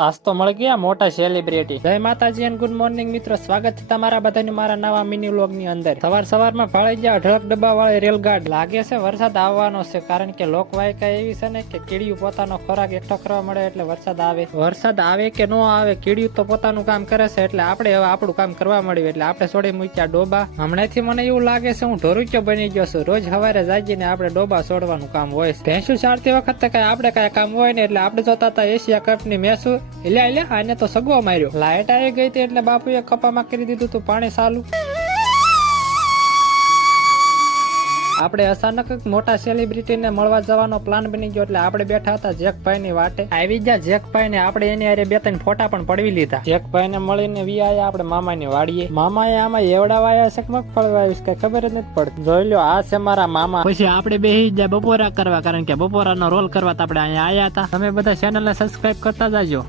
આજ તો મળી ગયા મોટા સેલિબ્રિટી. જય માતાજી અને ગુડ મોર્નિંગ મિત્રો, સ્વાગત છે તમારા બધાનું મારા નવા મિની વ્લોગ ની અંદર. સવારમાં ફાળી ગયા અઢળક ડબ્બા વાળી રેલગાડી. લાગે છે વરસાદ આવવાનો છે, કારણ કે લોકવાયકા એવી છે ને કે કીડીયું પોતાનો ખોરાક એકઠો કરવા મળે એટલે વરસાદ આવે. વરસાદ આવે કે ન આવે, કીડીયું તો પોતાનું કામ કરે છે, એટલે આપણે હવે આપણું કામ કરવા મળ્યું. એટલે આપણે છોડી મૂક્યા ડોબા. હમણાંથી મને એવું લાગે છે હું ઢોરુક્યો બની ગયો છું. રોજ સવારે જાગીને આપણે ડોબા છોડવાનું કામ હોય છે. ભેંસું ચારતી વખતે કઈ આપણે કઈ કામ હોય ને, એટલે આપણે જોતા હતા એશિયા કપ ની મેચું. એટલે આને તો સગવો માર્યો. લાઈટ આવી ગઈ હતી એટલે બાપુએ કપામાં કરી દીધું તું પાણી ચાલુ. આપણે અચાનક મોટા સેલિબ્રિટી ને મળવા જવાનો પ્લાન બની ગયો, એટલે આપણે બેઠા હતા જેકભાઈ ની વાટે. આવી ગયા જેકભાઈ ને આપણે એની હારે બે ત્રણ ફોટા પણ પડવી લીધા. જેકભાઈ ને મળીને વી આયા આપણે મામા ની વાડીએ. મામાએ આમાં એવડાવાયા છે કે મગફળી વાવીશ કઈ ખબર જ નથી પડતી. જોઈ લો, આ છે મારા મામા. પછી આપણે બેસી ગયા બપોરા કરવા, કારણ કે બપોરાનો રોલ કરવા આપણે અહીંયા આયા હતા. તમે બધા ચેનલ ને સબસ્ક્રાઇબ કરતા જાજો.